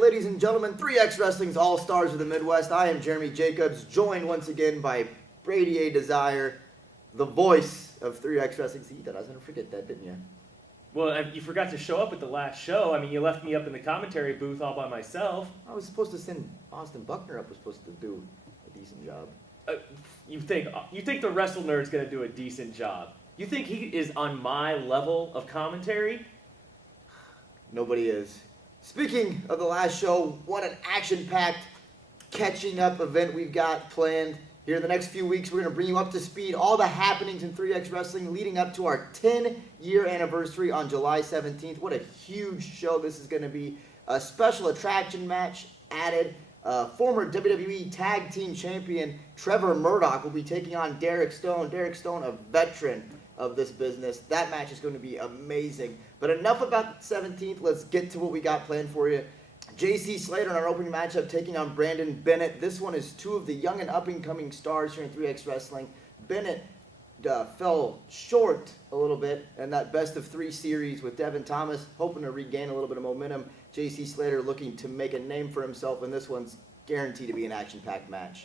ladies and gentlemen. 3X Wrestling's All-Stars of the Midwest. I am Jeremy Jacobs, joined once again by Brady Dezire, the voice of 3X Wrestling. See, I was going to forget that, didn't you? Well, you forgot to show up at the last show. I mean, you left me up in the commentary booth all by myself. I was supposed to send Austin Buckner up, was supposed to do a decent job. You think the Wrestle Nerd's going to do a decent job? You think he is on my level of commentary? Nobody is. Speaking of the last show, what an action-packed catching up event we've got planned. Here in the next few weeks, we're going to bring you up to speed all the happenings in 3X Wrestling leading up to our 10-year anniversary on July 17th. What a huge show this is going to be. A special attraction match added. Former WWE Tag Team Champion Trevor Murdoch will be taking on Derek Stone. Derek Stone, a veteran of this business. That match is going to be amazing. But enough about the 17th. Let's get to what we got planned for you. JC Slater in our opening matchup taking on Brandon Bennett. This one is two of the young and up-and-coming stars here in 3X Wrestling. Bennett fell short a little bit in that best-of-3 series with Devin Thomas, hoping to regain a little bit of momentum. JC Slater looking to make a name for himself, and this one's guaranteed to be an action-packed match.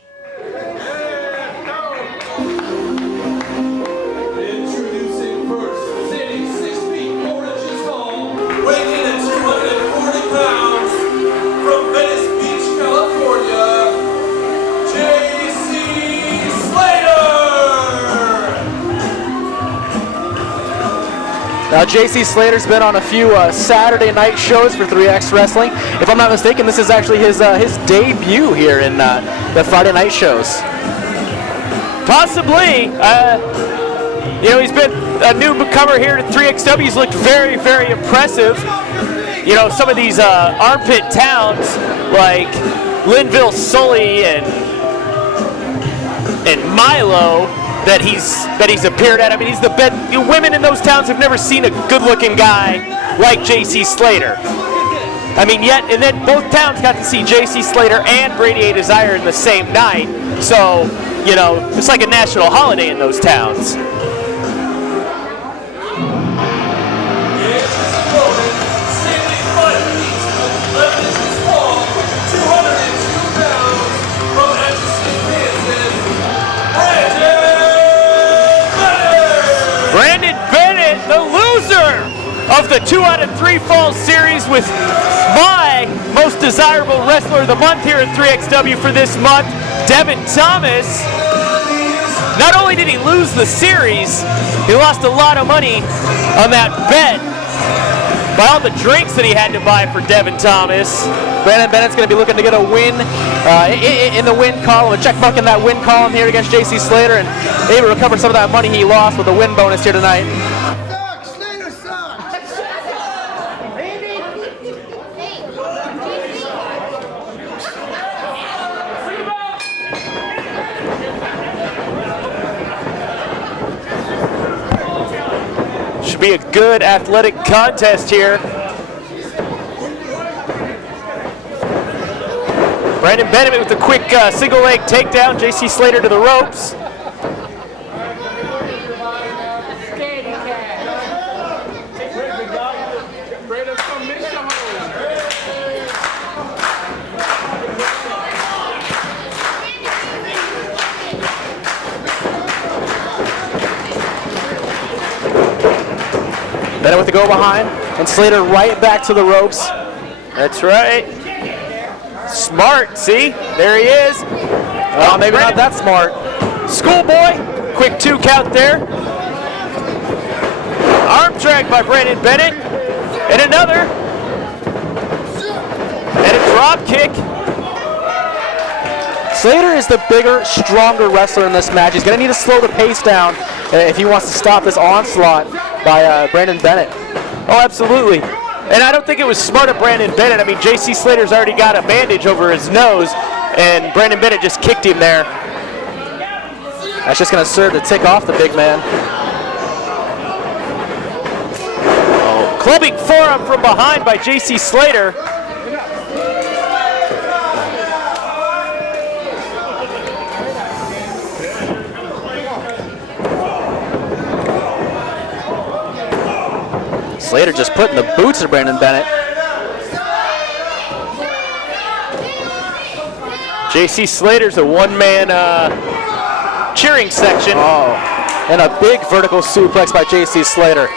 Introducing first, standing 6 feet 4 inches tall, weighing in at 240 pounds, from Venice Beach, California, JC Slater! Now, JC Slater's been on a few Saturday night shows for 3X Wrestling. If I'm not mistaken, this is actually his debut here in the Friday night shows. Possibly. He's been a newcomer here to 3XW. He's looked very, very impressive. Some of these armpit towns like Linville, Sully, and Milo that he's appeared at. I mean, he's the best. Women in those towns have never seen a good-looking guy like JC Slater. I mean, and then both towns got to see JC Slater and Brady Dezire in the same night. So, it's like a national holiday in those towns. Brandon Bennett, the loser of the 2 out of 3 Fall Series with my most desirable wrestler of the month here at 3XW for this month, Devin Thomas. Not only did he lose the series, he lost a lot of money on that bet by all the drinks that he had to buy for Devin Thomas. Brandon Bennett's going to be looking to get a win in the win column, a check mark in that win column here against JC Slater, and able to recover some of that money he lost with a win bonus here tonight. Slater sucks! Should be a good athletic contest here. Brandon Bennett with a quick single leg takedown. JC Slater to the ropes. Bennett with the go behind, and Slater right back to the ropes. That's right. Smart, see? There he is. Well, maybe not that smart. Schoolboy, quick 2 count there. Arm drag by Brandon Bennett. And another. And a drop kick. Slater is the bigger, stronger wrestler in this match. He's going to need to slow the pace down if he wants to stop this onslaught by Brandon Bennett. Oh, absolutely. And I don't think it was smart of Brandon Bennett. I mean, JC Slater's already got a bandage over his nose, and Brandon Bennett just kicked him there. That's just going to serve to tick off the big man. Oh, clubbing forearm from behind by JC Slater. Slater just putting the boots of Brandon Bennett. JC Slater's a one-man cheering section. Oh, and a big vertical suplex by JC Slater.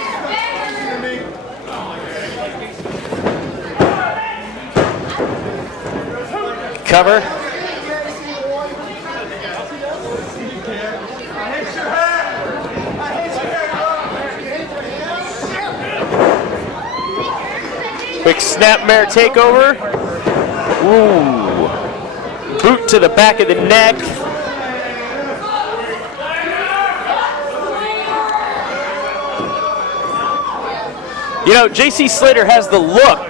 Cover. Quick snapmare takeover. Ooh. Boot to the back of the neck. You know, JC Slater has the look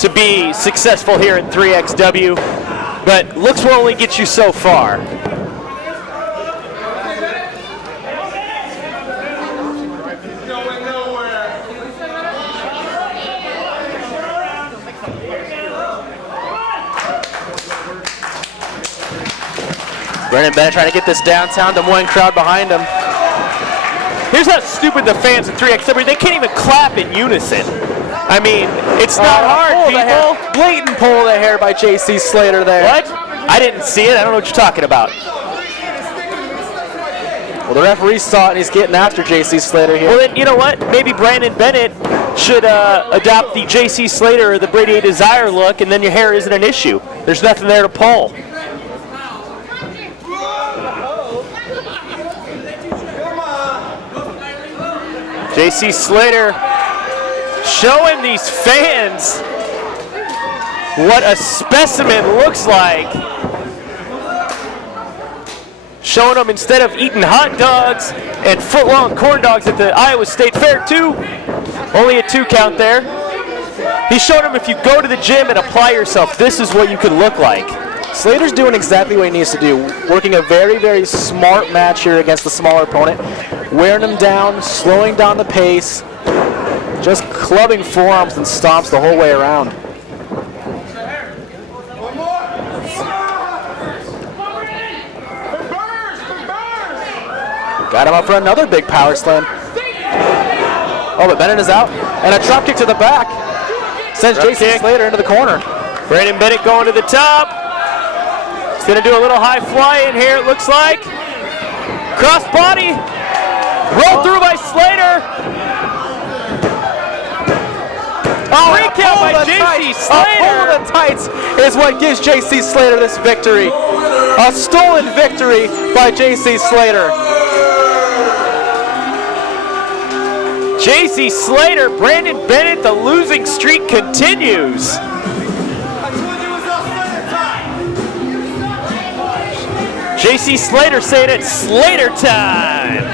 to be successful here in 3XW, but looks will only get you so far. Brandon Bennett trying to get this downtown Des Moines crowd behind him. Here's how stupid the fans of 3XW, they can't even clap in unison. I mean, it's not hard, people. Blatant pull of the hair by JC Slater there. What? I didn't see it. I don't know what you're talking about. Well, the referee saw it, and he's getting after JC Slater here. Well, then, you know what? Maybe Brandon Bennett should adopt the JC Slater or the Brady Dezire look, and then your hair isn't an issue. There's nothing there to pull. JC Slater showing these fans what a specimen looks like. Showing them instead of eating hot dogs and foot-long corn dogs at the Iowa State Fair, only a 2 count there. He's showing them if you go to the gym and apply yourself, this is what you could look like. Slater's doing exactly what he needs to do, working a very, very smart match here against the smaller opponent, wearing him down, slowing down the pace, just clubbing forearms and stomps the whole way around. Got him up for another big power slam. Oh, but Bennett is out, and a drop kick to the back sends JC Slater into the corner. Brandon Bennett going to the top. He's going to do a little high fly in here, it looks like. Cross body. Rolled through by Slater. Oh, recount by JC Slater. A pull of the tights is what gives JC Slater this victory. A stolen victory by JC Slater. JC Slater, Brandon Bennett, the losing streak continues. JC Slater saying it's Slater time.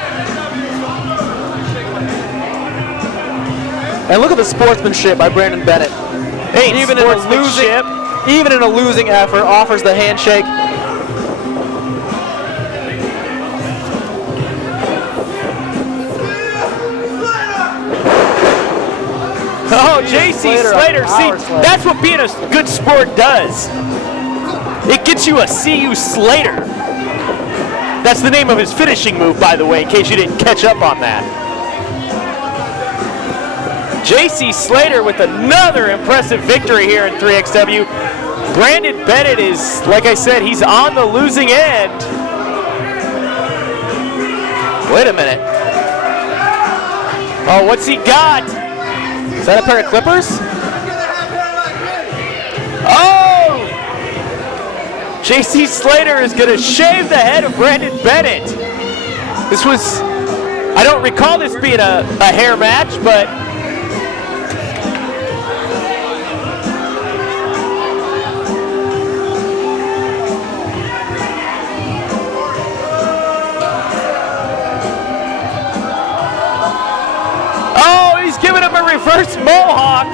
And look at the sportsmanship by Brandon Bennett. Even in a losing effort, offers the handshake. Oh, JC Slater, see, that's what being a good sport does. It gets you a CU Slater. That's the name of his finishing move, by the way, in case you didn't catch up on that. JC Slater with another impressive victory here in 3XW. Brandon Bennett is, like I said, he's on the losing end. Wait a minute. Oh, what's he got? Is that a pair of clippers? Oh! JC Slater is going to shave the head of Brandon Bennett. This was, I don't recall this being a hair match, but oh, he's giving him a reverse mohawk.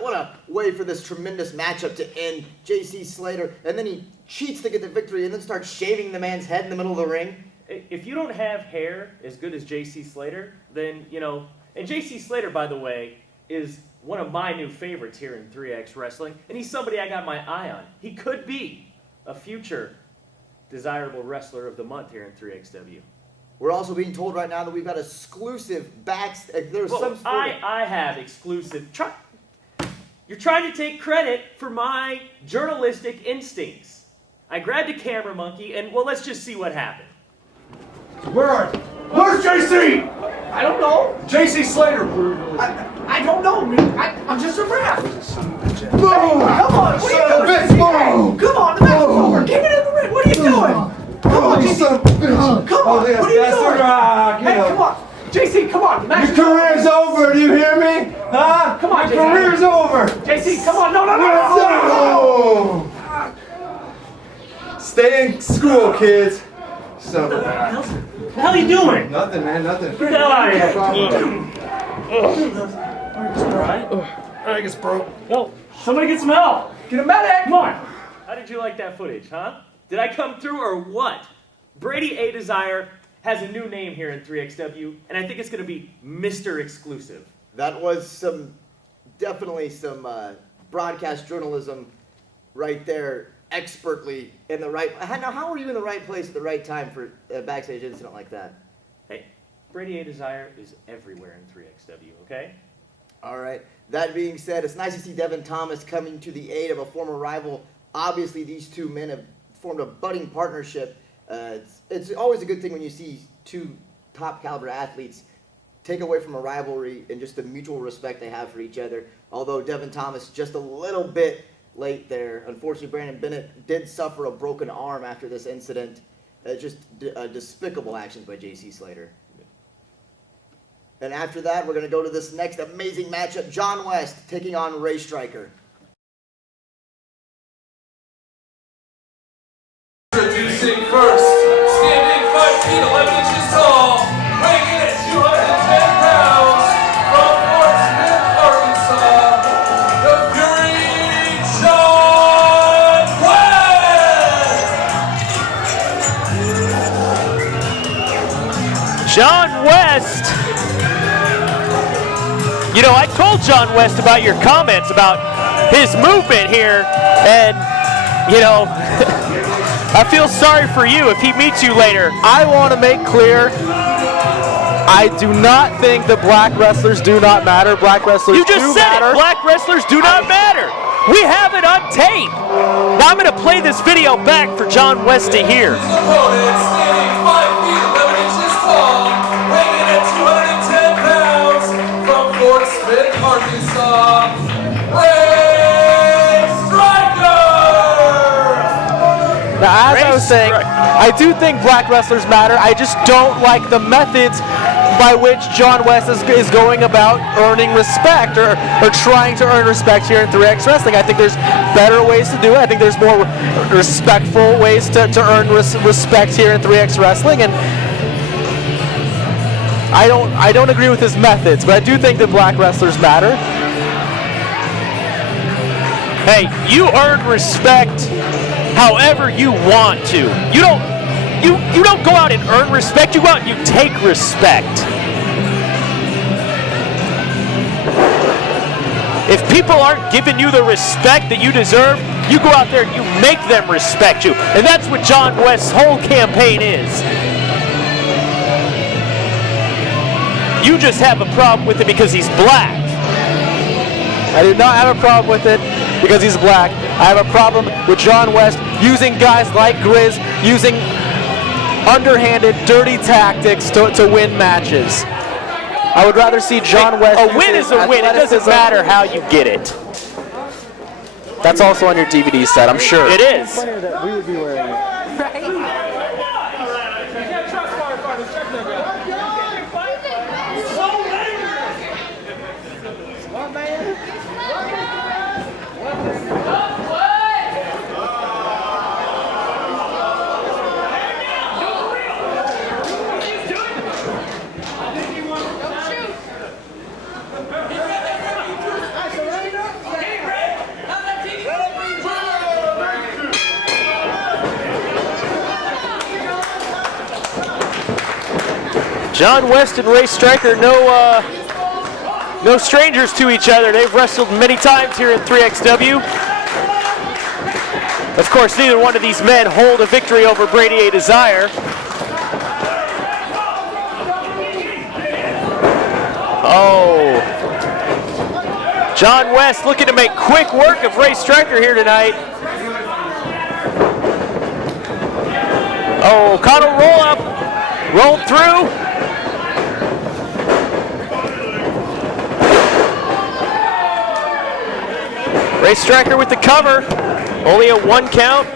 What a way for this tremendous matchup to end. JC Slater, and then he cheats to get the victory and then starts shaving the man's head in the middle of the ring. If you don't have hair as good as JC Slater, then, you know, and JC Slater, by the way, is one of my new favorites here in 3X Wrestling, and he's somebody I got my eye on. He could be a future desirable wrestler of the month here in 3XW. We're also being told right now that we've got exclusive there's some sort I have exclusive. You're trying to take credit for my journalistic instincts. I grabbed a camera monkey, and, well, let's just see what happened. Where are you? Where's JC? I don't know. JC Slater. I don't know, man. I'm just a ref. Boom! Come on, what are you doing? Boom! Come on, the match is over. Give it in the ring. What are you doing? Come on, JC. Son of a bitch. Come on, what are you doing? Hey, come on. JC, come on. The match Your career's over, do you hear me? Huh? Come on, Your JC. career's over. JC, come on. No. Stay in school, kids. Son of a bitch. What the hell are you doing? Nothing, man, nothing. Get the hell out of here. I think it's broke. Yo, somebody get some help. Get a medic. Come on. How did you like that footage, huh? Did I come through or what? Brady A. Dezire has a new name here in 3XW, and I think it's going to be Mr. Exclusive. That was definitely some broadcast journalism right there, expertly in the right. Now, how were you in the right place at the right time for a backstage incident like that? Hey, Brady A. Dezire is everywhere in 3XW, okay? All right. That being said, it's nice to see Devin Thomas coming to the aid of a former rival. Obviously, these two men have formed a budding partnership. It's always a good thing when you see two top caliber athletes take away from a rivalry and just the mutual respect they have for each other. Although Devin Thomas just a little bit late there. Unfortunately, Brandon Bennett did suffer a broken arm after this incident. Just despicable actions by JC Slater. And after that, we're going to go to this next amazing matchup. John West taking on Ray Stryker. Introducing first, standing 5 feet 11 inches tall, weighing in at 210 pounds, from Fort Smith, Arkansas, the Fury, John West! John West! You know, I told John West about your comments about his movement here, and, you know, I feel sorry for you if he meets you later. I want to make clear, I do not think that black wrestlers do not matter. Black wrestlers You just do said matter. it! Black wrestlers do not matter! We have it on tape! Now I'm going to play this video back for John West to hear. His opponent, standing 5 feet 11 inches tall, weighing in at 210 pounds, from Fort Smith, Arkansas, Ray Stryker! Now, as I was Race saying, Stryker. I do think black wrestlers matter. I just don't like the methods by which John West is going about earning respect or trying to earn respect here in 3X Wrestling. I think there's better ways to do it. I think there's more respectful ways to earn respect here in 3X Wrestling. And I don't agree with his methods, but I do think that black wrestlers matter. Hey, you earn respect however you want to. You don't go out and earn respect, you go out and you take respect. If people aren't giving you the respect that you deserve, you go out there and you make them respect you. And that's what John West's whole campaign is. You just have a problem with it because he's black. I do not have a problem with it because he's black. I have a problem with John West using guys like Grizz, using underhanded, dirty tactics to win matches. I would rather see John West. A win is a win. It doesn't matter how you get it. That's also on your DVD set, I'm sure. It is. John West and Ray Stryker, no strangers to each other. They've wrestled many times here in 3XW. Of course, neither one of these men hold a victory over Brady Dezire. Oh. John West looking to make quick work of Ray Stryker here tonight. Oh, Connell roll up, rolled through. Ray Stryker with the cover, only a 1 count.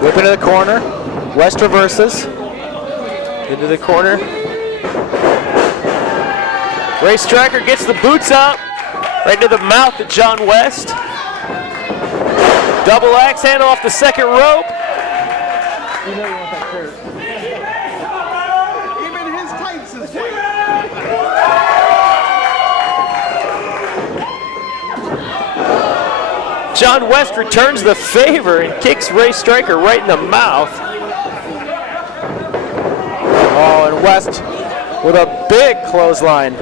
Whip into the corner. West reverses. Into the corner. Ray Stryker gets the boots up. Right into the mouth of John West. Double axe handle off the second rope. You know you want that shirt. Even his tights is tight. John West returns the favor and kicks Ray Stryker right in the mouth. Oh, and West with a big clothesline.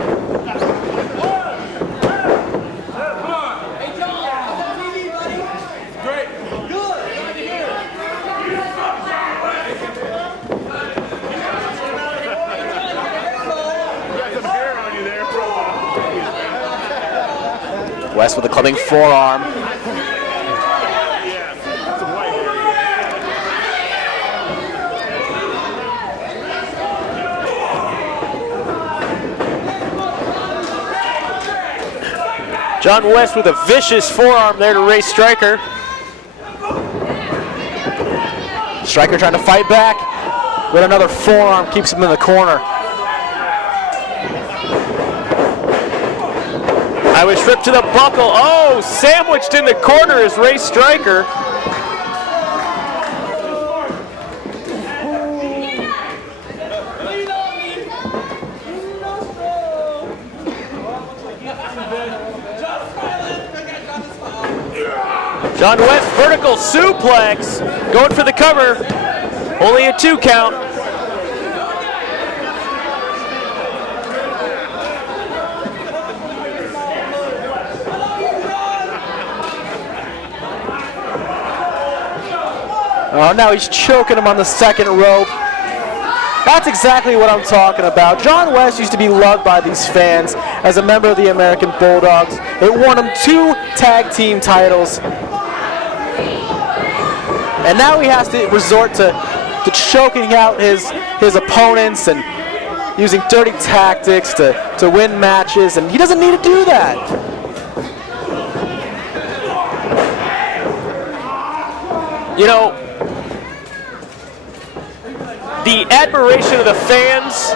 West with a clubbing forearm. John West with a vicious forearm there to Ray Stryker. Stryker trying to fight back, but another forearm keeps him in the corner. I was stripped to the buckle. Oh, sandwiched in the corner is Ray Stryker. John West vertical suplex, going for the cover. Only a 2 count. Oh, now he's choking him on the second rope. That's exactly what I'm talking about. John West used to be loved by these fans as a member of the American Bulldogs. It won him 2 tag team titles. And now he has to resort to choking out his opponents and using dirty tactics to win matches, and he doesn't need to do that. You know, the admiration of the fans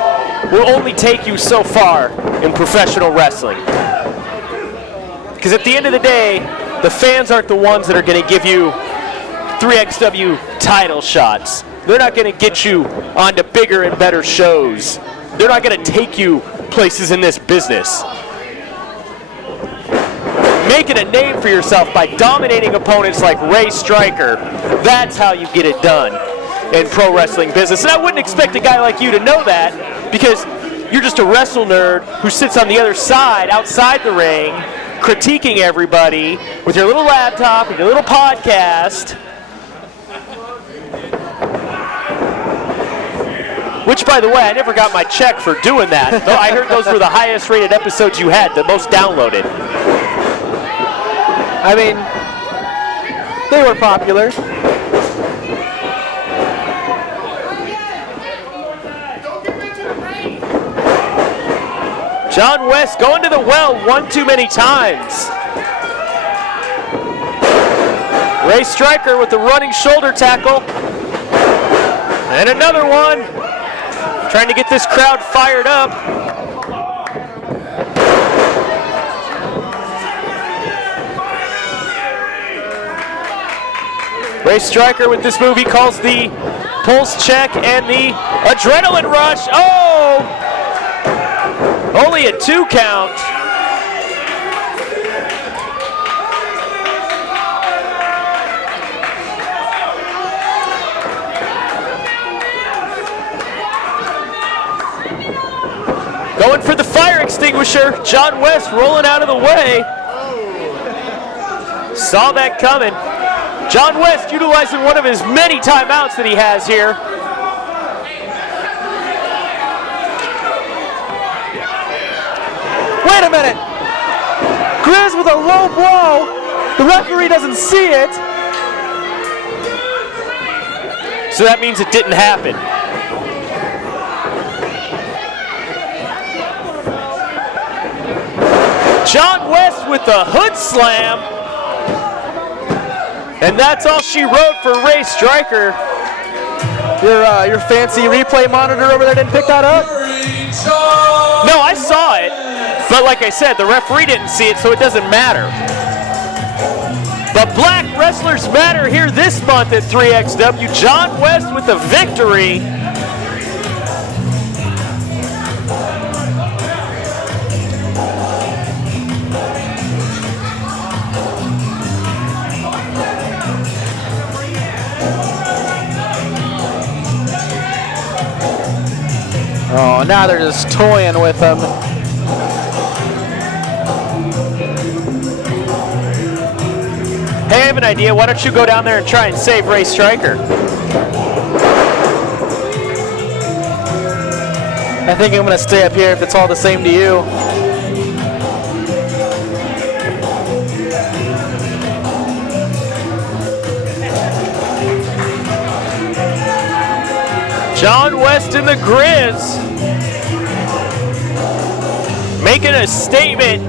will only take you so far in professional wrestling. Because at the end of the day, the fans aren't the ones that are going to give you 3XW title shots. They're not going to get you onto bigger and better shows. They're not going to take you places in this business. Making a name for yourself by dominating opponents like Ray Stryker, that's how you get it done in pro wrestling business. And I wouldn't expect a guy like you to know that, because you're just a wrestle nerd who sits on the other side, outside the ring, critiquing everybody with your little laptop and your little podcast. Which, by the way, I never got my check for doing that. Though I heard those were the highest rated episodes you had, the most downloaded. I mean, they were popular. John West going to the well one too many times. Ray Stryker with the running shoulder tackle. And another one. Trying to get this crowd fired up. Ray Stryker with this move he calls the pulse check and the adrenaline rush. Oh! Only a 2 count. Going for the fire extinguisher. John West rolling out of the way. Saw that coming. John West utilizing one of his many timeouts that he has here. Wait a minute. Grizz with a low blow. The referee doesn't see it. So that means it didn't happen. John West with the hood slam. And that's all she wrote for Ray Stryker. Your fancy replay monitor over there didn't pick that up? No, I saw it. But like I said, the referee didn't see it, so it doesn't matter. But black wrestlers matter here this month at 3XW. John West with the victory. Oh, now they're just toying with him. Hey, I have an idea. Why don't you go down there and try and save Ray Stryker? I think I'm going to stay up here if it's all the same to you. John West and the Grizz making a statement.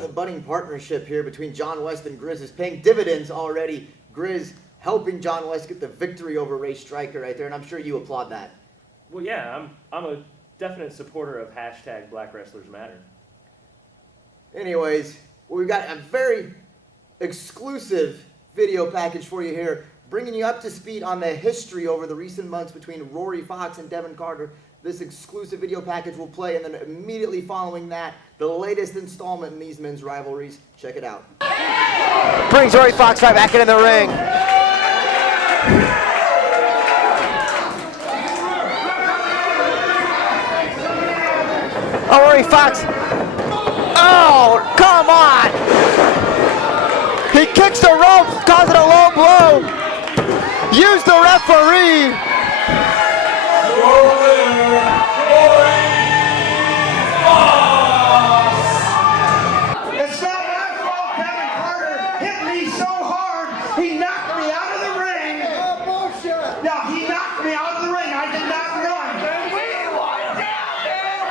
The budding partnership here between John West and Grizz is paying dividends already. Grizz helping John West get the victory over Ray Stryker right there, and I'm sure you applaud that. Well, yeah, I'm a definite supporter of hashtag Black Wrestlers Matter. Anyways, we've got a very exclusive video package for you here, bringing you up to speed on the history over the recent months between Rory Fox and Devin Carter. This exclusive video package will play, and then immediately following that, the latest installment in these men's rivalries. Check it out. Brings Rory Fox right back into the ring. Oh, Rory Fox. Oh, come on. He kicks the rope, causing a low blow. Use the referee. It's not my fault Devin Carter hit me so hard, he knocked me out of the ring. No, he knocked me out of the ring. I did not run.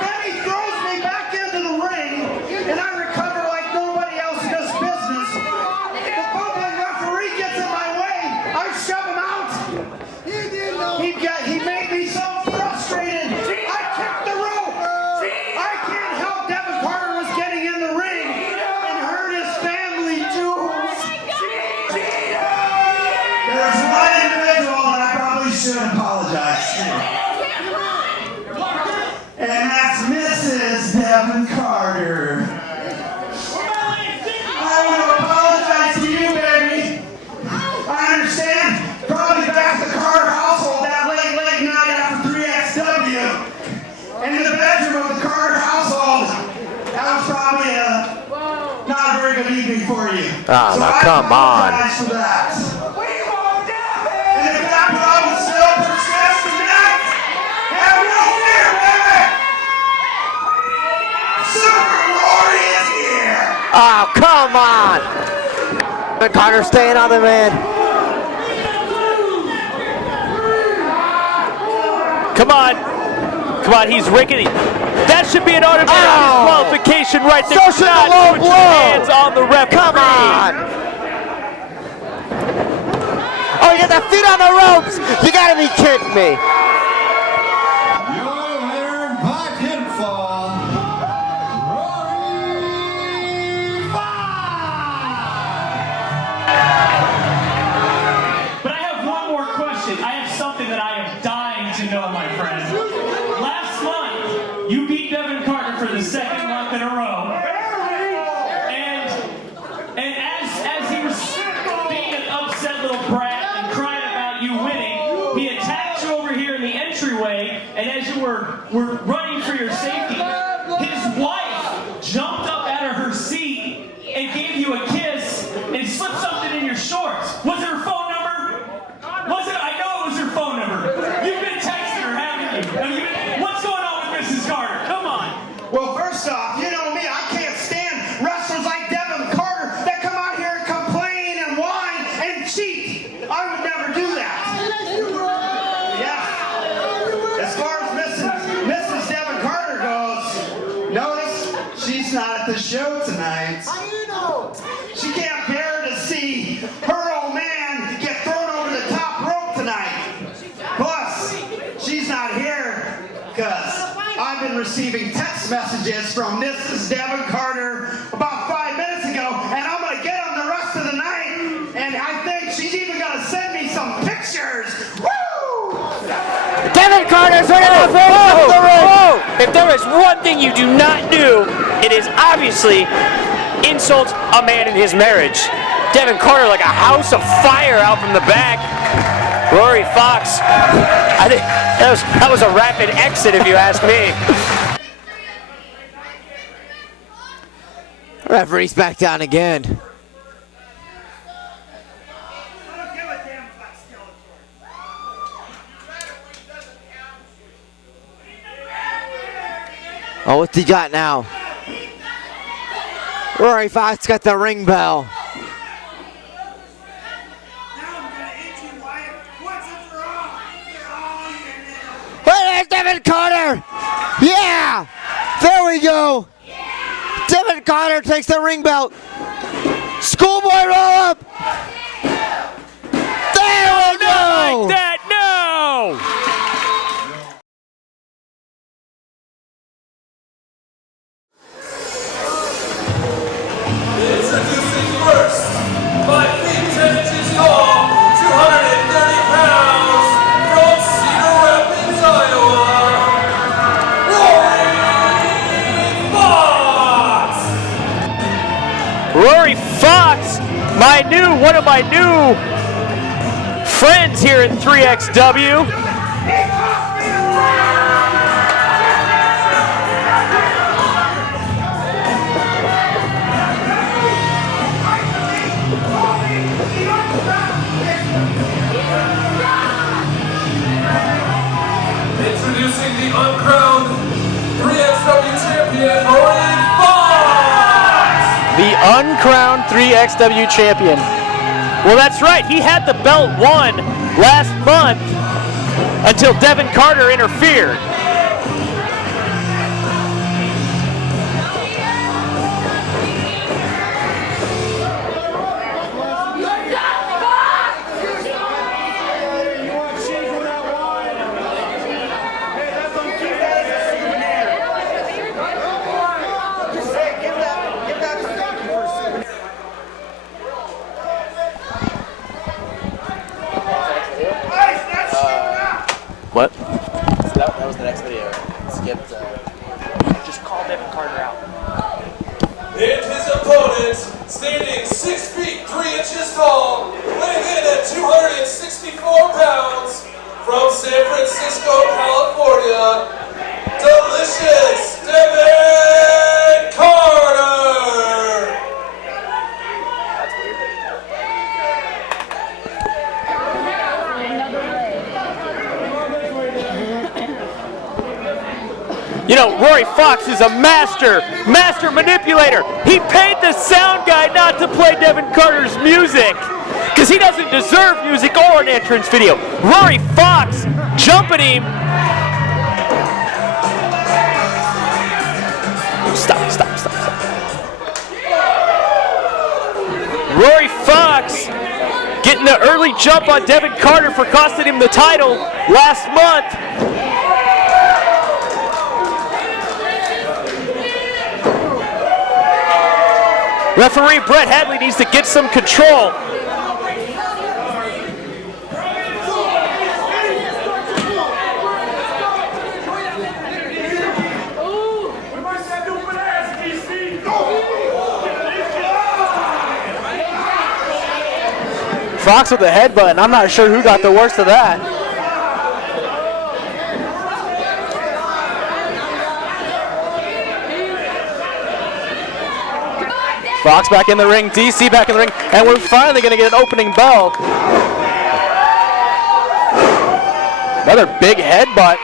Then he throws me back into the ring, and I recover like nobody else does business. The bumbling referee gets in my way. I shove him out. He made me so frustrated. I kicked the rope. I can't help Devin Carter was getting in the ring and hurt his family too. There's one individual that I probably should apologize to. And that's Mrs. Devin Carter. I want to apologize to you, baby. I understand. Probably back to the Carter household that late night after 3XW. And in the bedroom of the Carter household, that was probably not a very good evening for you. Ah, so now I come on. apologize for that. And if that problem still persists tonight, have no fear, baby. Super Rory is here. Oh, come on. Devin Carter staying on the man. Come on. Come on, he's rickety. That should be an automatic disqualification right there. So should the low Put your blow. hands on the referee. Come on. Oh, you got the feet on the ropes. You got to be kidding me. Your winner by pinfall, Rory Fox. But I have one more question. I have something that I am dying to know, my friend. Last month, you beat Devin Carter for the second month in a row. And as he was being an upset little brat and crying about you winning, he attacked you over here in the entryway, and as you were were running for your safety. His wife jumped up out of her seat and gave you a kiss and slipped something in your shorts. Was it her phone number? Was it? I know it was her phone number. You've been texting her, haven't you? What's going on with Mrs. Carter? Come on. Well, first off, you know me, I can't stand wrestlers like Devin Carter that come out here and complain and whine and cheat. I would never do that. Yeah. As far as Mrs. Devin Carter goes, notice she's not at the show tonight. How do you know? She can't bear to see her old man get thrown over the top rope tonight. Plus, she's not here because I've been receiving text messages from Mrs. Devin Carter about 5 minutes ago, and I'm going to get them the rest of the night, and I think she's even going to send me some pictures. Woo! Devin Carter's right out the ring. Whoa! If there is one thing you do not do, it is obviously insult a man in his marriage. Devin Carter like a house of fire out from the back. Rory Fox, I think that was a rapid exit if you ask me. Referee's back down again. Oh, what's he got now? Rory Fox got the ring bell. There's Devin Carter! Yeah! There we go! Devin Carter takes the ring belt. Schoolboy roll up! There we go! Not like that, no! Introducing first, 5 feet 10 inches tall, 230 pounds, from Cedar Rapids, Iowa, Rory Fox, one of my new friends here in 3XW. Introducing the uncrowned 3XW champion, Rory Fox! The uncrowned 3XW champion. Well, that's right. He had the belt won last month until Devin Carter interfered. What? That was the next video. Skipped. Just call Devin Carter out. And his opponent, standing 6 feet 3 inches tall, weighing in at 264 pounds, from San Francisco, California, Delicious Devin Carter! That's weird. You know, Rory Fox is a master manipulator. He paid the sound guy not to play Devin Carter's music because he doesn't deserve music or an entrance video. Rory Fox jumping him. Stop. Rory Fox getting the early jump on Devin Carter for costing him the title last month. Referee Brett Hadley needs to get some control. Fox with the headbutt, and I'm not sure who got the worst of that. Fox back in the ring, DC back in the ring, and we're finally going to get an opening bell. Another big headbutt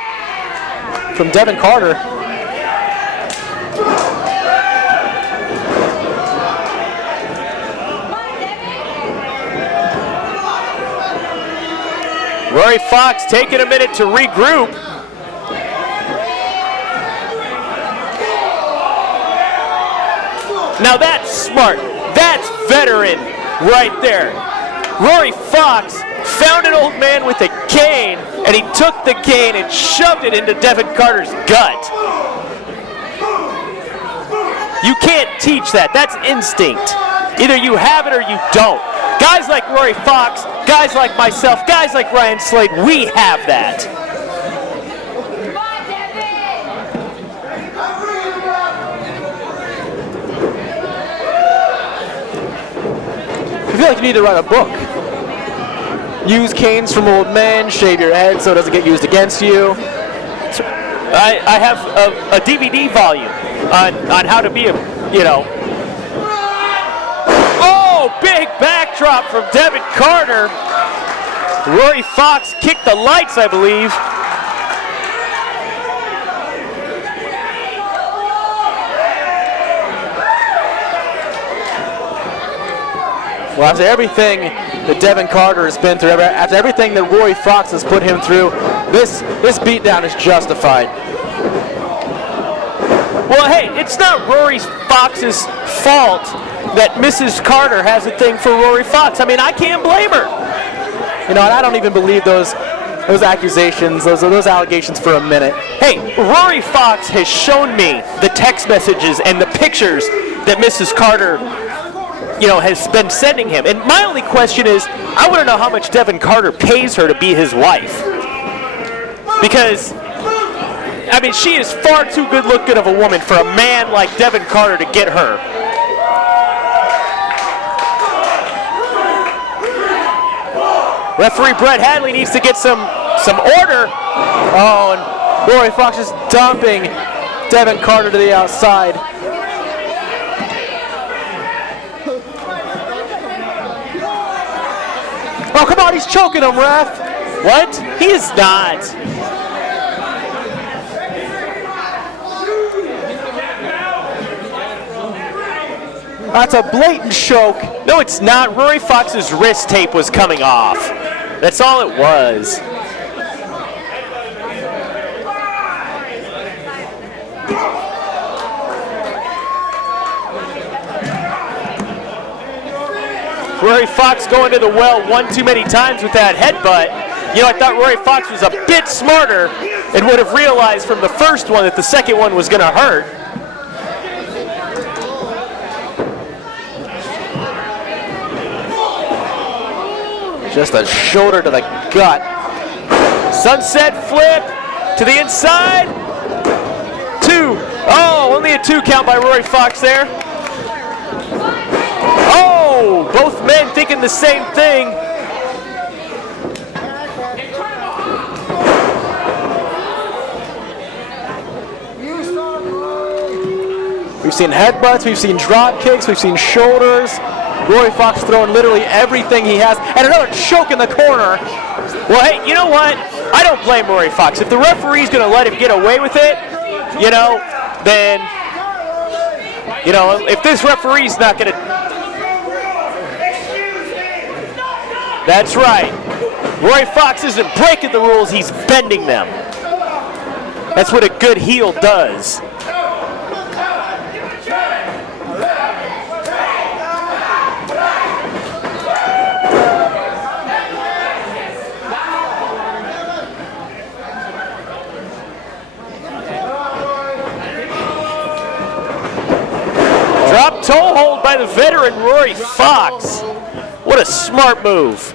from Devin Carter. Rory Fox taking a minute to regroup. Now that's smart. That's veteran right there. Rory Fox found an old man with a cane, and he took the cane and shoved it into Devin Carter's gut. You can't teach that. That's instinct. Either you have it or you don't. Guys like Rory Fox, guys like myself, guys like Ryan Slade, we have that. I feel like you need to write a book. Use canes from old men, shave your head so it doesn't get used against you. I have a DVD volume on how to be Oh, big backdrop from Devin Carter. Rory Fox kicked the lights, I believe. Well, after everything that Devin Carter has been through, after everything that Rory Fox has put him through, this beatdown is justified. Well, hey, it's not Rory Fox's fault that Mrs. Carter has a thing for Rory Fox. I mean, I can't blame her. You know, and I don't even believe those accusations, those allegations for a minute. Hey, Rory Fox has shown me the text messages and the pictures that Mrs. Carter, has been sending him. And my only question is, I want to know how much Devin Carter pays her to be his wife. Because, I mean, she is far too good-looking of a woman for a man like Devin Carter to get her. Referee Brett Hadley needs to get some order. Oh, and Rory Fox is dumping Devin Carter to the outside. Oh, come on, he's choking him, ref. What? He is not. That's a blatant choke. No, it's not. Rory Fox's wrist tape was coming off. That's all it was. Rory Fox going to the well one too many times with that headbutt. I thought Rory Fox was a bit smarter and would have realized from the first one that the second one was going to hurt. Just a shoulder to the gut. Sunset flip to the inside. 2. Oh, only a 2 count by Rory Fox there. Oh, both men thinking the same thing. We've seen headbutts, we've seen drop kicks, we've seen shoulders. Rory Fox throwing literally everything he has, and another choke in the corner. Well, hey, you know what? I don't blame Rory Fox. If the referee's going to let him get away with it, then, if this referee's not going to... That's right. Rory Fox isn't breaking the rules, he's bending them. That's what a good heel does. Drop toe hold by the veteran Rory Fox. What a smart move.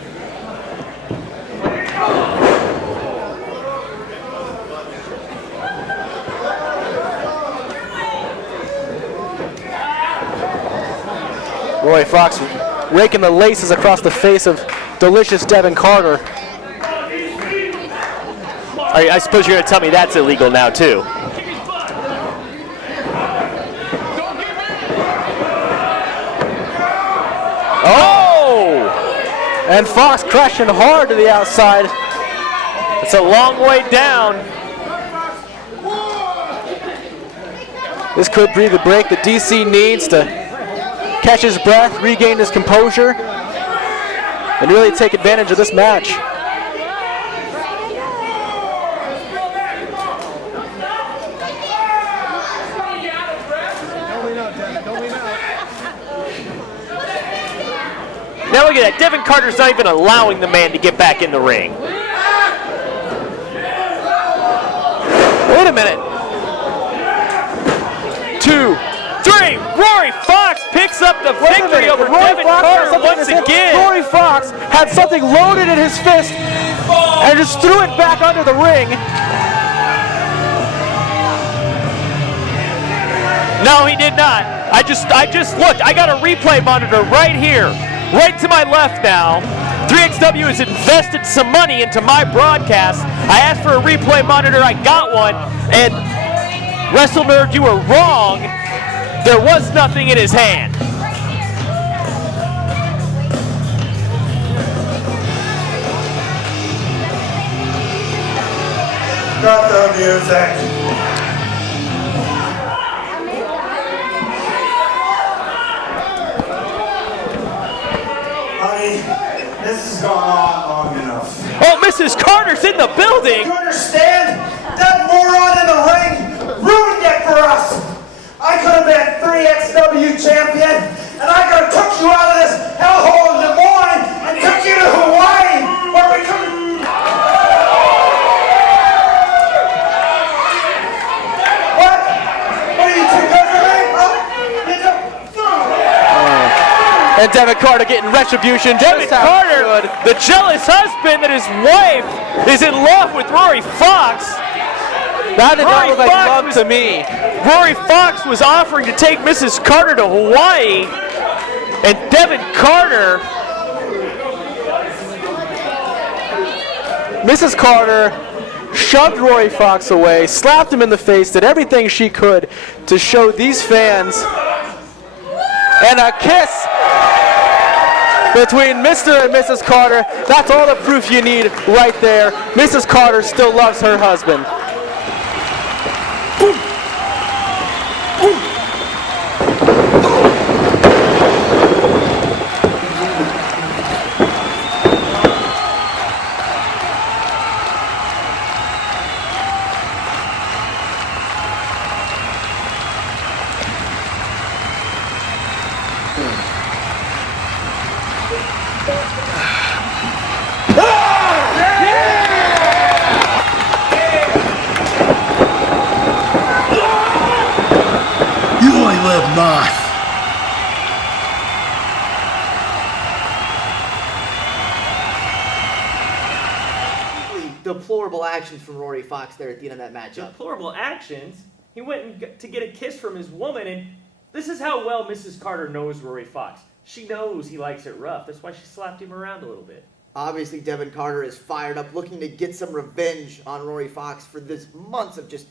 Rory Fox raking the laces across the face of delicious Devin Carter. I suppose you're going to tell me that's illegal now, too. Oh! And Fox crashing hard to the outside. It's a long way down. This could be the break that DC needs to catch his breath, regain his composure, and really take advantage of this match. Now look at that. Devin Carter's not even allowing the man to get back in the ring. Wait a minute. 2, 3. Rory Fox picks up the victory over Devin Carter once again. Rory Fox had something loaded in his fist and just threw it back under the ring. No, he did not. I just looked. I got a replay monitor right here, right to my left now. 3XW has invested some money into my broadcast. I asked for a replay monitor. I got one. And Wrestle Nerd, you were wrong. There was nothing in his hand. Got the music. Honey, this has gone on long enough. Oh, Mrs. Carter's in the building. You understand? That moron in the ring ruined it for us. I could have been 3XW champion, and I could have took you out of this hellhole in Des Moines and took you to Hawaii, where we couldn't. What? What do you think of me? And Devin Carter getting retribution. Devin Carter, the jealous husband that his wife is in love with Rory Fox. That did not look like love to me. Rory Fox was offering to take Mrs. Carter to Hawaii, and Devin Carter. Mrs. Carter shoved Rory Fox away, slapped him in the face, did everything she could to show these fans, and a kiss between Mr. and Mrs. Carter. That's all the proof you need right there. Mrs. Carter still loves her husband. You only live north. Deplorable actions from Rory Fox there at the end of that matchup. Deplorable actions. He went to get a kiss from his woman, and this is how well Mrs. Carter knows Rory Fox. She knows he likes it rough. That's why she slapped him around a little bit. Obviously, Devin Carter is fired up, looking to get some revenge on Rory Fox for this months of just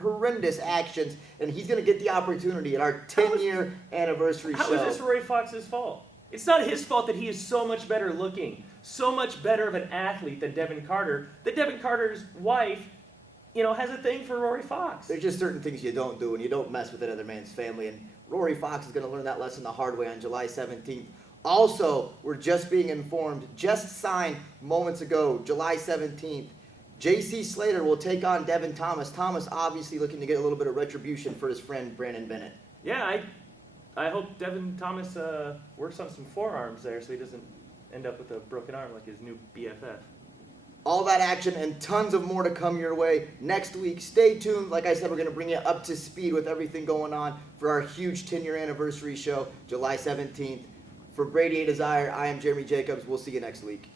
horrendous actions, and he's going to get the opportunity at our 10-year anniversary show. How is this Rory Fox's fault? It's not his fault that he is so much better looking, so much better of an athlete than Devin Carter, that Devin Carter's wife, has a thing for Rory Fox. There's just certain things you don't do, and you don't mess with another man's family, and Rory Fox is going to learn that lesson the hard way on July 17th. Also, we're just being informed, just signed moments ago, July 17th, JC Slater will take on Devin Thomas. Thomas obviously looking to get a little bit of retribution for his friend Brandon Bennett. Yeah, I hope Devin Thomas works on some forearms there so he doesn't end up with a broken arm like his new BFF. All that action and tons of more to come your way next week. Stay tuned. Like I said, we're going to bring you up to speed with everything going on for our huge 10-year anniversary show, July 17th. For Brady and Dezire, I am Jeremy Jacobs. We'll see you next week.